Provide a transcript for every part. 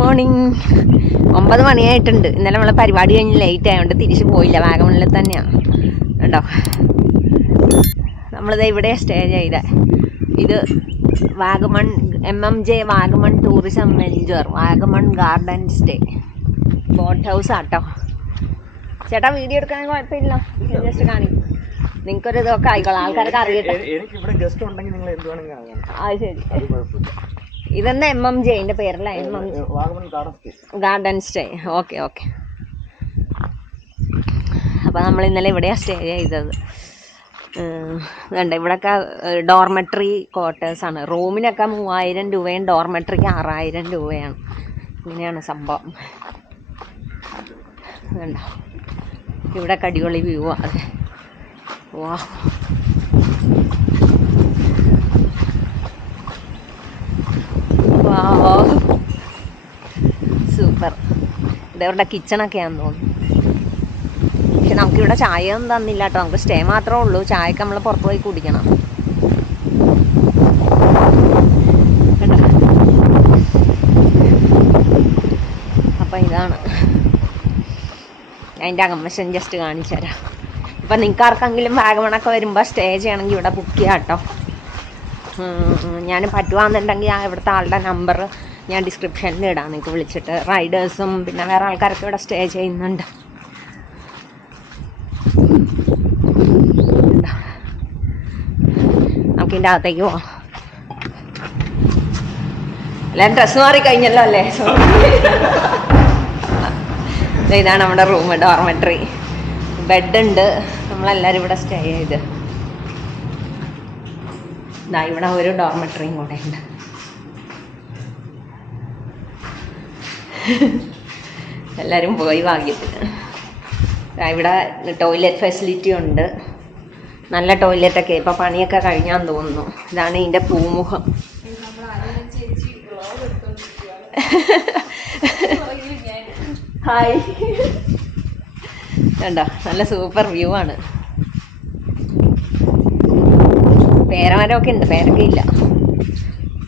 Morning. 9 മണിയായിട്ടുണ്ട്. ഇന്നലെ നമ്മളെ പരിപാടി കഴിഞ്ഞ് ലേറ്റ് ആയതുകൊണ്ട് തിരിച്ചു പോയില്ല, വാഗമണ്ണിൽ തന്നെയാണ്. ഉണ്ടോ, നമ്മളിത് ഇവിടെ സ്റ്റേ ചെയ്തേ. ഇത് Vagamon MMJ Vagamon tourism venture, Vagamon garden stay, boat house ആട്ടോ. ചേട്ടാ വീഡിയോ എടുക്കാൻ കുഴപ്പമില്ല, ജസ്റ്റ് കാണിക്കും. നിങ്ങൾക്കൊരു ഇതൊക്കെ ആയിക്കോളാം, ആൾക്കാരൊക്കെ അറിയട്ടെ. അത് ശരി. ഇതെന്താ MMJ ന്റെ പേരല്ലേ? Garden stay. Okay okay. അപ്പോൾ നമ്മൾ ഇന്നലെ ഇവിടെയാണ് സ്റ്റേ ചെയ്തത്. ഇതുണ്ട്, ഇവിടെയൊക്കെ ഡോർമെട്രി ക്വാർട്ടേഴ്സാണ്. റൂമിനൊക്കെ 3000 രൂപയും ഡോർമെട്രിക്ക് 6000 രൂപയാണ്. ഇങ്ങനെയാണ് സംഭവം. ഇതുണ്ടോ, ഇവിടെയൊക്കെ അടിപൊളി വ്യൂ ആണ്. അതെ, വാ. സൂപ്പർ. ഇതവരുടെ കിച്ചണൊക്കെയാണെന്ന് തോന്നുന്നു. പക്ഷെ നമുക്കിവിടെ ചായ ഒന്നും തന്നില്ല കേട്ടോ, നമുക്ക് സ്റ്റേ മാത്രമേ ഉള്ളൂ. ചായക്ക് നമ്മൾ പുറത്ത് പോയി കുടിക്കണം. അപ്പം ഇതാണ് അതിൻ്റെ അകംവശം, ജസ്റ്റ് കാണിച്ചു തരാം. അപ്പം നിങ്ങൾക്ക് ആർക്കെങ്കിലും വാഗമണൊക്കെ വരുമ്പോൾ സ്റ്റേ ചെയ്യണമെങ്കിൽ ഇവിടെ ബുക്ക് ചെയ്യാം കേട്ടോ. ഞാൻ പറ്റുവാന്നുണ്ടെങ്കിൽ ഇവിടുത്തെ ആളുടെ നമ്പർ ഞാൻ ഡിസ്ക്രിപ്ഷനിൽ ഇടാം, നിങ്ങൾക്ക് വിളിച്ചിട്ട്. റൈഡേഴ്സും പിന്നെ വേറെ ആൾക്കാരൊക്കെ ഇവിടെ സ്റ്റേ ചെയ്യുന്നുണ്ട്. നമുക്കിതിൻ്റെ അകത്തേക്ക് പോവാം. എല്ലാവരും ഡ്രസ്സ് മാറി കഴിഞ്ഞല്ലോ അല്ലേ? ഇതാണ് നമ്മുടെ റൂം, ഡോർമെട്രി. ബെഡുണ്ട്. നമ്മളെല്ലാവരും ഇവിടെ സ്റ്റേ ചെയ്ത്. ഇവിടെ ഒരു ഡോർമെട്രിയും കൂടെ ഉണ്ട്. എല്ലാവരും പോയി ഭാഗ്യത്തിന്. ഇവിടെ ടോയ്ലറ്റ് ഫെസിലിറ്റി ഉണ്ട്, നല്ല ടോയ്ലറ്റൊക്കെ. ഇപ്പം പണിയൊക്കെ കഴിഞ്ഞാന്ന് തോന്നുന്നു. ഇതാണ് ഇതിൻ്റെ പൂമുഖം. ഹായ്. കണ്ടോ, നല്ല സൂപ്പർ വ്യൂ ആണ്. പേരമരമൊക്കെ ഉണ്ട്, പേരൊക്കെ ഇല്ല.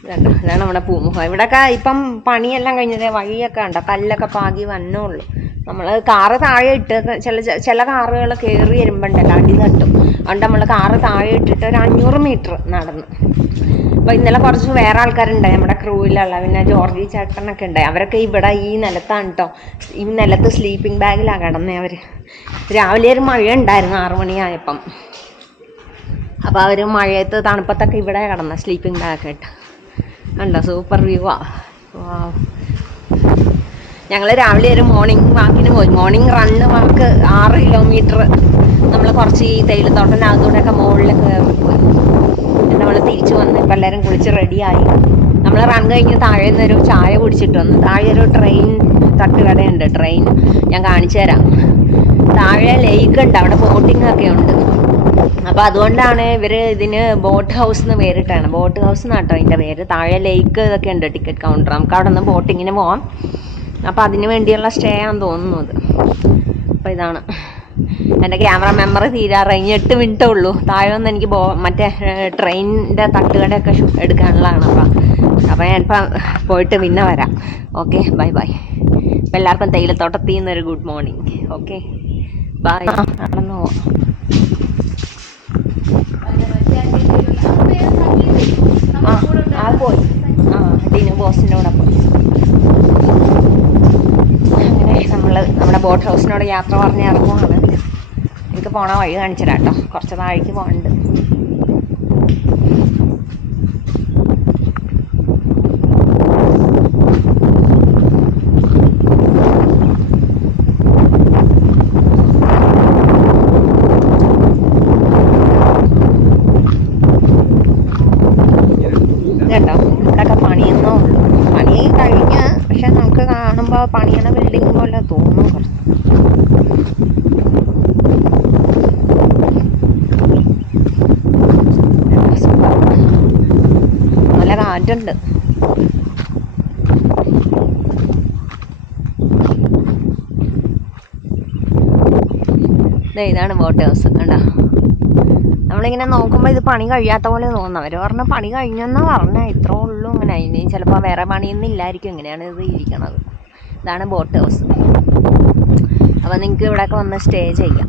കണ്ടോ, ഇതാണ് നമ്മുടെ പൂമുഖം. ഇവിടെയൊക്കെ ഇപ്പം പണിയെല്ലാം കഴിഞ്ഞതേ. വഴിയൊക്കെ ഉണ്ടോ, കല്ലൊക്കെ പാകി വന്നോളൂ. നമ്മൾ കാറ് താഴെ ഇട്ട്, ചില കാറുകൾ കയറി വരുമ്പോണ്ടല്ലോ അടി തട്ടും. അതുകൊണ്ട് നമ്മൾ കാറ് താഴെ ഇട്ടിട്ട് ഒരു 500 മീറ്റർ നടന്നു. അപ്പോൾ ഇന്നലെ കുറച്ച് വേറെ ആൾക്കാരുണ്ടായി നമ്മുടെ ക്രൂവിലുള്ള. പിന്നെ ജോർജി ചേട്ടനൊക്കെ ഉണ്ടായി. അവരൊക്കെ ഇവിടെ ഈ നിലത്താണ് കേട്ടോ, ഈ നിലത്ത് സ്ലീപ്പിംഗ് ബാഗിലാണ് കിടന്നത് അവർ. രാവിലെ ഒരു മഴ ഉണ്ടായിരുന്നു 6 മണിയായപ്പം. അപ്പോൾ അവർ മഴയത്ത് തണുപ്പത്തൊക്കെ ഇവിടെ കിടന്ന സ്ലീപ്പിംഗ് ബാഗൊക്കെ ഇട്ട്. കണ്ടോ, സൂപ്പർ വ്യൂ ആ. ഞങ്ങൾ രാവിലെ ഒരു മോർണിംഗ് വാക്കിന് പോയി. മോർണിംഗ് റണ്ണ് വാക്ക് 6 കിലോമീറ്റർ നമ്മൾ കുറച്ച് ഈ തേയിലത്തോട്ടത്തിനകത്തൂടെയൊക്കെ മുകളിലൊക്കെ കയറിപ്പോയി. നമ്മൾ തിരിച്ചു വന്ന് ഇപ്പം എല്ലാവരും കുളിച്ച് റെഡിയായി. നമ്മൾ റൺ കഴിഞ്ഞ് താഴെ നിന്നൊരു ചായ കുടിച്ചിട്ട് വന്നു. താഴെ ഒരു ട്രെയിൻ തട്ടുകടയുണ്ട്, ട്രെയിൻ ഞാൻ കാണിച്ചു തരാം. താഴെ ലേക്ക് ഉണ്ട്, അവിടെ ബോട്ടിംഗ് ഒക്കെ ഉണ്ട്. അപ്പോൾ അതുകൊണ്ടാണ് ഇവർ ഇതിന് ബോട്ട് ഹൗസ് എന്ന് പേരിട്ടാണ്. ബോട്ട് ഹൗസ് എന്നാട്ടോ അതിൻ്റെ പേര്. താഴെ ലേക്ക് ഇതൊക്കെ ഉണ്ട്, ടിക്കറ്റ് കൗണ്ടർ. നമുക്ക് അവിടെ നിന്ന് ബോട്ടിങ്ങിന് പോവാം. അപ്പോൾ അതിന് വേണ്ടിയുള്ള സ്റ്റേ ആണെന്ന് തോന്നുന്നത്. അപ്പോൾ ഇതാണ് എൻ്റെ ക്യാമറ മെമ്മറി തീരാറായി. ഇനി 8 മിനിറ്റേ ഉള്ളൂ. താഴെ വന്ന് എനിക്ക് മറ്റേ ട്രെയിനിൻ്റെ തട്ടുകടയൊക്കെ എടുക്കാനുള്ളതാണ്. അപ്പോൾ ഞാനിപ്പോൾ പോയിട്ട് പിന്നെ വരാം. Okay, bye bye. അപ്പോൾ എല്ലാവർക്കും തേയിലത്തോട്ടത്തിൽ നിന്നൊരു ഗുഡ് മോർണിംഗ്. Okay, by. നടന്നു പോവാം. പോയി ഡിനു ബോസിൻ്റെ കൂടെ പോയി. അങ്ങനെ നമ്മൾ നമ്മുടെ ബോട്ട് ഹൗസിനോട് യാത്ര പറഞ്ഞ് ഇറങ്ങുവാണ്. എനിക്ക് പോണ വഴി കാണിച്ചു തരാം കേട്ടോ, കുറച്ച് താഴേക്ക് പോകണ്ട്. കേട്ടോ, ഇവിടെയൊക്കെ പണിയെന്നോ ഉള്ളൂ. പണി കഴിഞ്ഞ്, പക്ഷെ നമുക്ക് കാണുമ്പോൾ പണിയണ ബിൽഡിംഗ് പോലെ തോന്നും കുറച്ച്. നല്ല കാറ്റുണ്ട്. ഇതാണ് ബോട്ട് ഹൗസ്. കണ്ടോ, നമ്മളിങ്ങനെ നോക്കുമ്പോൾ ഇത് പണി കഴിയാത്ത പോലെ തോന്നുന്നു. അവർ പറഞ്ഞ പണി കഴിഞ്ഞെന്നാണ് പറഞ്ഞാൽ ഇത്രേ ഉള്ളൂ. ഇങ്ങനെ ഇനി ചിലപ്പോൾ വേറെ പണിയൊന്നും ഇല്ലായിരിക്കും. ഇങ്ങനെയാണ് ഇത് ഇരിക്കണത്. ഇതാണ് ബോട്ട് ഹൗസ്. അപ്പോൾ നിങ്ങൾക്ക് ഇവിടെയൊക്കെ വന്ന് സ്റ്റേ ചെയ്യാം.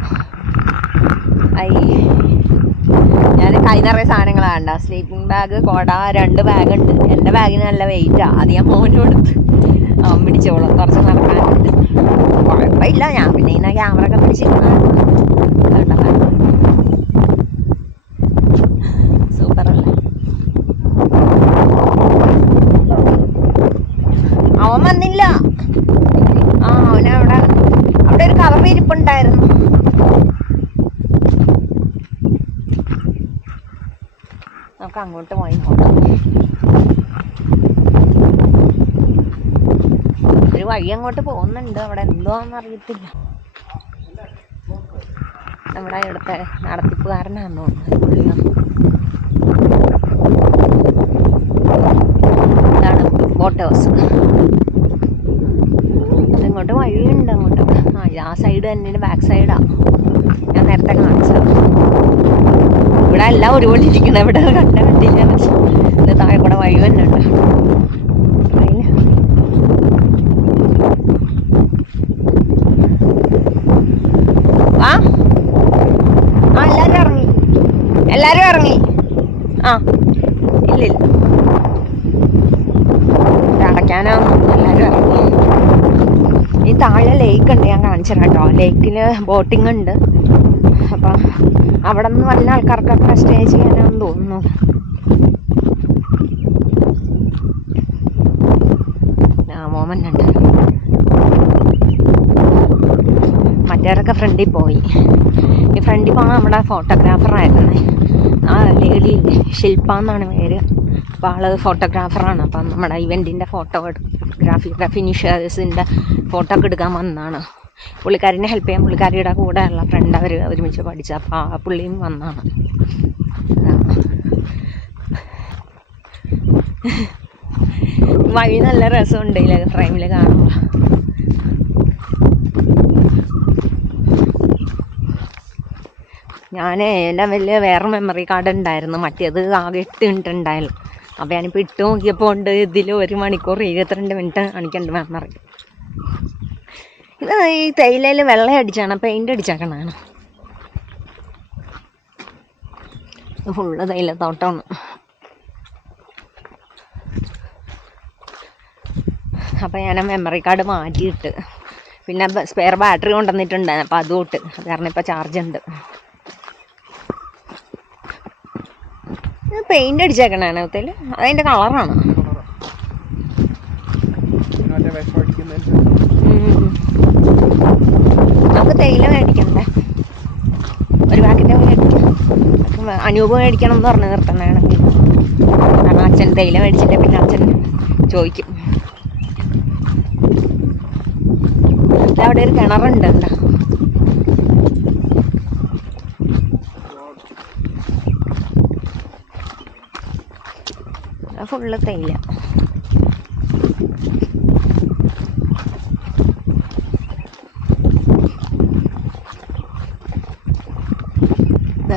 ഞാൻ കൈ നിറയെ സാധനങ്ങളാണ് കണ്ട. സ്ലീപ്പിംഗ് ബാഗ്, കുട, 2 ബാഗുണ്ട്. എൻ്റെ ബാഗിന് നല്ല വെയിറ്റാണ്. അത് ഞാൻ മോന് കൊടുത്ത് അവൻ പിടിച്ചോളും. കുറച്ച് നടക്കാനുണ്ട്. കുഴപ്പമില്ല. ഞാൻ പിന്നെ ഇങ്ങനെ ക്യാമറ ഒക്കെ പിടിച്ചിരുന്ന സൂപ്പറല്ലേ. അവൻ വന്നില്ല. അവനവിടെ ഒരു കവർ ഇരിപ്പുണ്ടായിരുന്നു. നമുക്ക് അങ്ങോട്ട് പോയി നോക്കാം. ഒരു വഴി അങ്ങോട്ട് പോകുന്നുണ്ട്. അവിടെ എന്തോന്ന് അറിയത്തില്ല. നമ്മുടെ ഇവിടുത്തെ നടത്തിപ്പുകാരനാണെന്ന് തോന്നുന്നു. ഇതാണ് ബോട്ട് ഹൗസ്. ഇങ്ങോട്ട് വഴിയുണ്ട് അങ്ങോട്ട്. ആ സൈഡ് തന്നെ ബാക്ക് സൈഡാണ് ഞാൻ നേരത്തെ കാണിച്ചത്. ഇവിടെ എല്ലാം ഒരുപോലെ ഇരിക്കണം. ഇവിടെ കണ്ടില്ല. താഴെ കൂടെ വഴി തന്നെ ഉണ്ട്. എല്ലാരും ഇറങ്ങി. ഇല്ലില്ല, അടയ്ക്കാനാണ്. എല്ലാരും ഇറങ്ങി. ഈ താഴെ ലേക്ക് ഉണ്ട്, ഞാൻ കാണിച്ചു തരാം കേട്ടോ. ലേക്കില് ബോട്ടിംഗ് ഉണ്ട്. അപ്പം അവിടെ നിന്ന് വല്ല ആൾക്കാർക്കൊക്കെ സ്റ്റേ ചെയ്യാനാണെന്ന് തോന്നുന്നു. മോമൻ്റ് ഉണ്ട്. മറ്റേവരൊക്കെ ഫ്രണ്ടിൽ പോയി. ഈ ഫ്രണ്ടിൽ പോകാൻ നമ്മുടെ ഫോട്ടോഗ്രാഫറായിരുന്നേ. ആ ലേഡി ശില്പ എന്നാണ് പേര്. അപ്പോൾ ആൾ ഫോട്ടോഗ്രാഫറാണ്. അപ്പം നമ്മുടെ ഇവൻറ്റിൻ്റെ ഫോട്ടോഗ്രാഫി ഫിനിഷേഴ്സിൻ്റെ ഫോട്ടോ ഒക്കെ എടുക്കാൻ വന്നതാണ്. പുള്ളിക്കാരിനെ ഹെൽപ്പ് ചെയ്യാൻ പുള്ളിക്കാരിയുടെ കൂടെയുള്ള ഫ്രണ്ട് അവർ ഒരുമിച്ച് പഠിച്ച. അപ്പോൾ ആ പുള്ളിയും വന്നതാണ്. വഴി നല്ല രസമുണ്ട് ഇതിൽ ഫ്രെയിമിൽ കാണുമ്പോൾ. എൻ്റെ വലിയ വേറെ മെമ്മറി കാർഡ് ഉണ്ടായിരുന്നു. മറ്റേത് ആകെ 8 മിനിറ്റ് ഉണ്ടായിരുന്നു. അപ്പോൾ ഞാനിപ്പോൾ ഇട്ട് നോക്കിയപ്പോൾ ഉണ്ട് ഇതിൽ 1 മണിക്കൂർ 22 മിനിറ്റ് കാണിക്കുന്നുണ്ട് മെമ്മറി. ഇത് ഈ തേയിലയിൽ വെള്ളം അടിച്ചാണ്, പെയിൻ്റ് അടിച്ചേക്കണതാണ്. ഫുള്ള് തേയിലത്തോട്ടമാണ്. അപ്പോൾ ഞാൻ മെമ്മറി കാർഡ് മാറ്റിയിട്ട് പിന്നെ സ്പെയർ ബാറ്ററി കൊണ്ടുവന്നിട്ടുണ്ടായിരുന്നു. അപ്പോൾ അതും ഇട്ട്. അത് കാരണം ഇപ്പോൾ ചാർജ് ഉണ്ട്. പെയിൻ്റ് അടിച്ചേക്കണതാണ് ഒത്തിരി. അതതിൻ്റെ കളറാണ്. നമുക്ക് തേയില മേടിക്കണ്ടേ? ഒരു പാക്കറ്റ് മേടിക്കാം. അനൂപ് മേടിക്കണം എന്ന് പറഞ്ഞ് നിർത്തണയാണെങ്കിൽ. കാരണം അച്ഛൻ തേയില മേടിച്ചിട്ട് പിന്നെ അച്ഛൻ ചോദിക്കും. അവിടെ ഒരു കിണറുണ്ട്. ഫുള്ള് തേയില.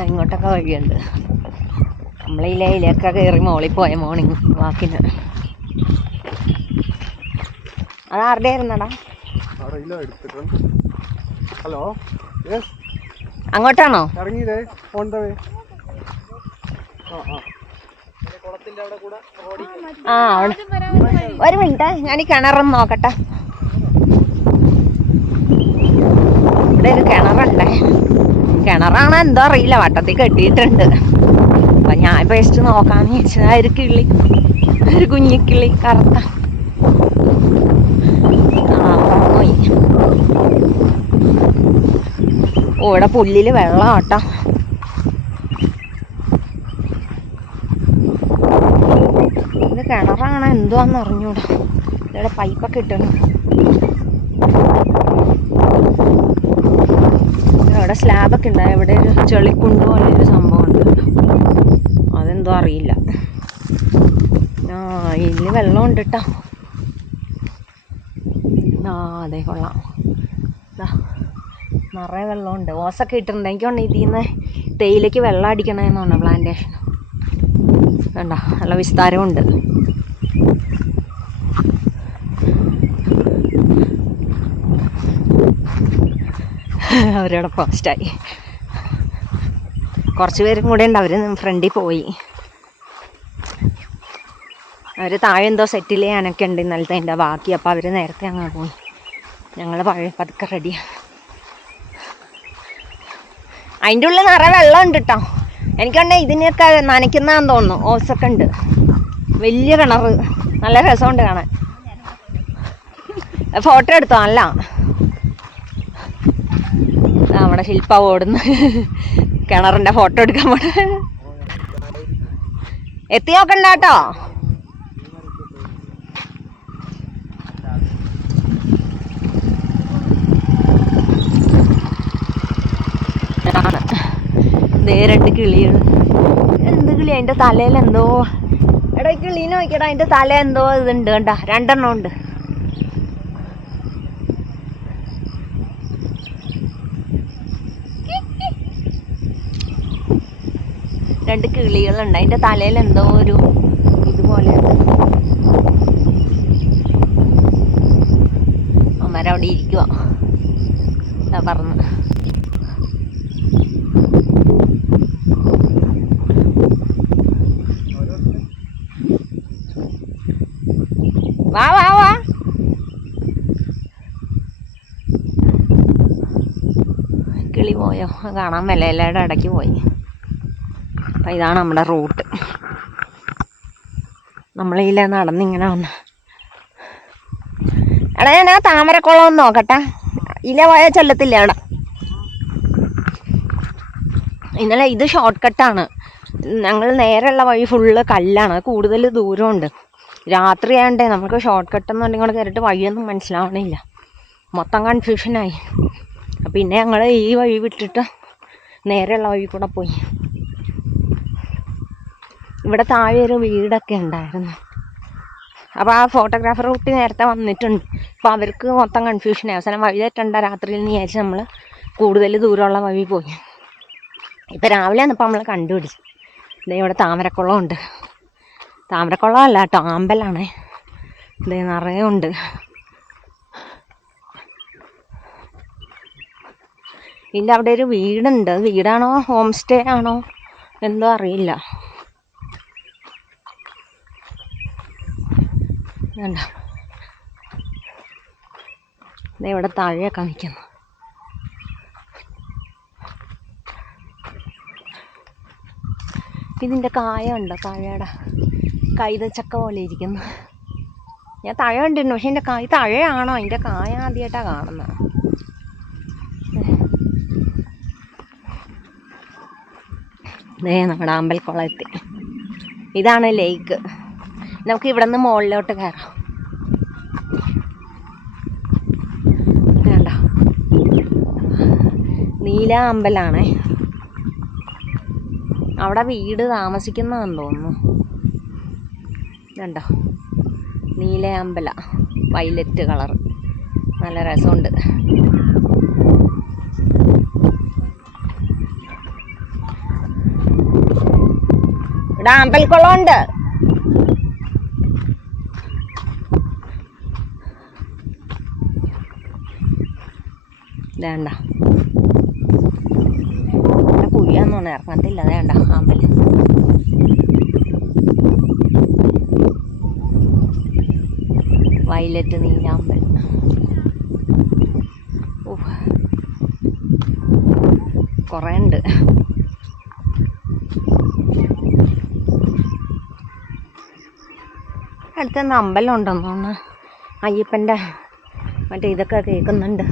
ഇങ്ങോട്ടൊക്കെ വഴിയുണ്ട്. നമ്മൾ ഈ ലയിലൊക്കെ കയറി മോളിൽ പോയ മോർണിംഗ് വാക്കിന്. അതാരുടെ ആയിരുന്നടാ? ഹലോ, അങ്ങോട്ടാണോ? ഒരു മിനിറ്റ്, ഞാൻ ഈ കിണറൊന്ന് നോക്കട്ടെ. ഇവിടെ ഒരു കിണറുണ്ടേ. കിണറാണോ എന്തോ അറിയില്ല, വട്ടത്തിൽ കെട്ടിയിട്ടുണ്ട്. അപ്പൊ ഞാൻ പേസ്റ്റ് നോക്കാന്ന് വെച്ചാൽ ഒരു കിളി, ഒരു കുഞ്ഞിക്കിളി കറുത്ത. പോയി. ഇവിടെ പുല്ലില് വെള്ളം കേട്ടോ. ഇത് കിണറാണോ എന്തുവാന്ന് അറിഞ്ഞൂടാ. ഇവിടെ പൈപ്പൊക്കെ ഇട്ടണം. ഇവിടെ സ്ലാബൊക്കെ ഉണ്ടായി. ഇവിടെ ഒരു ചെളിക്കുണ്ട് പോലെ ഒരു സംഭവം ഉണ്ട്. അതെന്തോ അറിയില്ല. ഇതിൽ വെള്ളം ഉണ്ട് കേട്ടോ. അതെ കൊള്ളാം. നിറയെ വെള്ളമുണ്ട്. ഓസൊക്കെ ഇട്ടിട്ടുണ്ട്. എനിക്കുണ്ട് ഇതിൽ നിന്ന് തേയിലേക്ക് വെള്ളം അടിക്കണമെന്നാണ് പ്ലാന്റേഷൻ. കണ്ടോ, നല്ല വിസ്താരമുണ്ട്. അവരവിടെ പോസ്റ്റായി. കുറച്ച് പേരും കൂടെ ഉണ്ട്. അവർ ഫ്രണ്ടിൽ പോയി. അവർ താഴെ എന്തോ സെറ്റിൽ ചെയ്യാനൊക്കെ ഉണ്ട് ഇന്നലത്തെ എൻ്റെ ബാക്കി. അപ്പോൾ അവർ നേരത്തെ അങ്ങ് പോയി. ഞങ്ങൾ പതുക്കെ റെഡിയാണ്. അതിൻ്റെ ഉള്ളിൽ നിറയെ വെള്ളം ഉണ്ട് കേട്ടോ. എനിക്കുണ്ടെ ഇതിനൊക്കെ നനയ്ക്കുന്നതാന്ന് തോന്നുന്നു. ഓസൊക്കെ ഉണ്ട്. വലിയ കിണറ്, നല്ല രസമുണ്ട് കാണാൻ. ഫോട്ടോ എടുത്തോ? അല്ല, നമ്മുടെ ശില്പ ഓടുന്നു കിണറിൻ്റെ ഫോട്ടോ എടുക്കാൻ പോണ. എത്തി നോക്കണ്ട കേട്ടോ. രണ്ട് കിളികൾ. എന്ത് കിളി? അതിൻ്റെ തലയിൽ എന്തോ, എടാ ഈ കിളീനെ നോക്കിയടാ, അതിൻ്റെ തല എന്തോ ഇതുണ്ട് കണ്ട, 2 എണ്ണം ഉണ്ട്. രണ്ട് കിളികളുണ്ട്. അതിൻ്റെ തലയിൽ എന്തോ ഒരു ഇതുപോലെ അമ്മരവിടെ ഇരിക്കുക പറന്ന്. വാ വാ വാ. കിളി പോയോ? കാണാൻ മേലയുടെ ഇടയ്ക്ക് പോയി. അപ്പം ഇതാണ് നമ്മുടെ റൂട്ട്. നമ്മളിതിലെ നടന്നിങ്ങനെ വന്ന്. എടാ ഞാൻ ആ താമരക്കുളം ഒന്ന് നോക്കട്ടെ. ഇല പോയാൽ ചെല്ലത്തില്ല അവിടെ. ഇന്നലെ ഇത് ഷോർട്ട് കട്ടാണ്. ഞങ്ങൾ നേരെയുള്ള വഴി ഫുള്ള് കല്ലാണ്. കൂടുതൽ ദൂരമുണ്ട്. രാത്രി ആയതുകൊണ്ടേ നമുക്ക് ഷോർട്ട് കട്ടെന്നുണ്ടെങ്കിൽ കൂടെ കയറിയിട്ട് വഴിയൊന്നും മനസ്സിലാവണില്ല. മൊത്തം കൺഫ്യൂഷനായി. പിന്നെ ഞങ്ങൾ ഈ വഴി വിട്ടിട്ട് നേരെയുള്ള വഴി കൂടെ പോയി. ഇവിടെ താഴെ ഒരു വീടൊക്കെ ഉണ്ടായിരുന്നു. അപ്പോൾ ആ ഫോട്ടോഗ്രാഫർ കുട്ടി നേരത്തെ വന്നിട്ടുണ്ട്. അപ്പോൾ അവർക്ക് മൊത്തം കൺഫ്യൂഷനായി. അവസാനം വഴി തെറ്റണ്ട രാത്രിയിൽ നിന്ന് വിചാരിച്ച് നമ്മൾ കൂടുതൽ ദൂരമുള്ള വഴി പോയി. ഇപ്പം രാവിലെയാണ് ഇപ്പം നമ്മൾ കണ്ടുപിടിച്ചു. ഇവിടെ താമരക്കുളം ഉണ്ട്. താമരക്കുളം അല്ല കേട്ടോ, ആമ്പലാണേ. ഇതേ നിറയെ ഉണ്ട്. ഇതിൻ്റെ അവിടെ ഒരു വീടുണ്ട്. വീടാണോ ഹോം സ്റ്റേ ആണോ എന്തോ അറിയില്ല. വേണ്ട, ഇവിടെ താഴെയൊക്കെ നിൽക്കുന്നു. ഇതിൻ്റെ കായ ഉണ്ടോ? താഴെയുടെ കൈതച്ചക്ക പോലെ ഇരിക്കുന്നു. ഞാൻ തഴ കണ്ടിരുന്നു, പക്ഷെ എൻ്റെ കായ് തഴയാണോ? അതിൻ്റെ കായ ആദ്യമായിട്ടാണ് കാണുന്നത്. നമ്മുടെ അമ്പലക്കുളം എത്തി. ഇതാണ് ലേക്ക്. നമുക്ക് ഇവിടെ നിന്ന് മുകളിലോട്ട് കയറാം. വേണ്ട, നീല അമ്പലാണേ. അവിടെ വീട് താമസിക്കുന്നതാണെന്ന് തോന്നുന്നു. കണ്ടോ, നീല അമ്പല, വയലറ്റ് കളർ, നല്ല രസമുണ്ട്. ഇവിടെ അമ്പലക്കുളം ഉണ്ട്. വേണ്ട, ഇവിടെ കുഴിയാന്നോന്ന് ഇറങ്ങത്തില്ല. വേണ്ട, അമ്പലം വയലറ്റ് നീലാമ്പൽ. കുറേ ഉണ്ട്. അടുത്തുനിന്ന് അമ്പലം ഉണ്ടെന്ന് തോന്നുന്നു. അയ്യപ്പൻ്റെ മറ്റേ ഇതൊക്കെ കേൾക്കുന്നുണ്ട്.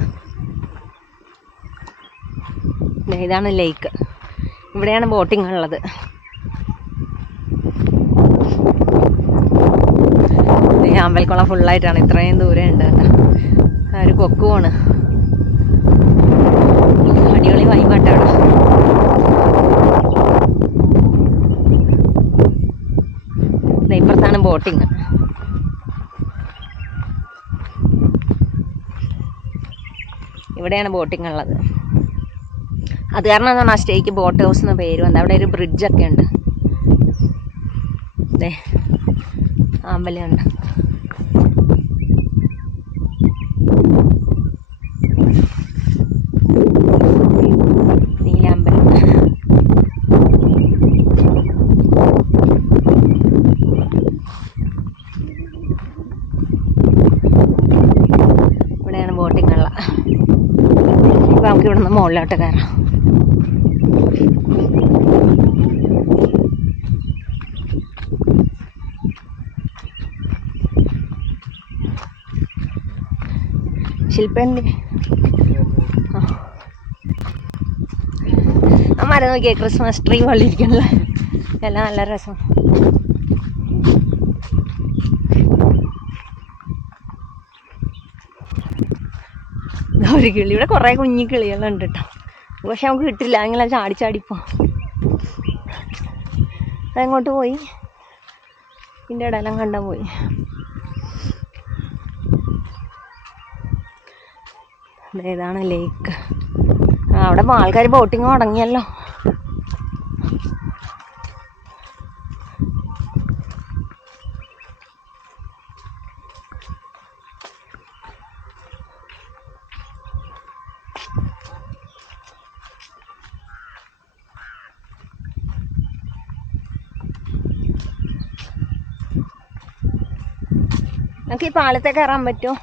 ഇതാണ് ലേക്ക്. ഇവിടെയാണ് ബോട്ടിംഗ് ഉള്ളത്. അമ്പലക്കുളം ഫുള്ളായിട്ടാണ്. ഇത്രയും ദൂരം ഉണ്ട് കേട്ടോ. ഒരു കൊക്കുവാണ്. അടിപൊളി വൈബാട്ടോ അവിടെ. ഇപ്പുറത്താണ് ബോട്ടിങ്. ഇവിടെയാണ് ബോട്ടിംഗ് ഉള്ളത്. അത് കാരണം എന്താണ് ആ സ്റ്റേക്ക് ബോട്ട് ഹൗസ് എന്ന പേര് വന്നത്. അവിടെ ഒരു ബ്രിഡ്ജൊക്കെ ഉണ്ട്. അതെ, അമ്പലമുണ്ട്. നീലാമ്പലം. ഇവിടെയാണ് ബോട്ടിംഗ് ഉള്ള. ഇപ്പം നമുക്ക് ഇവിടുന്ന് മുകളിലോട്ട് കയറാം. ശില്പേൻ്റെ ആ മരം നോക്കിയേ, ക്രിസ്മസ് ട്രീ പോലെ ഇരിക്കണല്ലേ. എല്ലാം നല്ല രസം. ഒരു കിളി, ഇവിടെ കുറേ കുഞ്ഞി കിളികളുണ്ട് കേട്ടോ. പക്ഷെ നമുക്ക് കിട്ടില്ല, അങ്ങനെ ചാടിപ്പോ. അതെങ്ങോട്ട് പോയി? ഇതിൻ്റെ ഇടയെല്ലാം കണ്ടാൽ പോയി. ഇതാണ് ലേക്ക്. അവിടെ ആൾക്കാർ ബോട്ടിങ് തുടങ്ങിയല്ലോ. നമുക്ക് ഈ പാലത്തെ കയറാൻ പറ്റുമോ?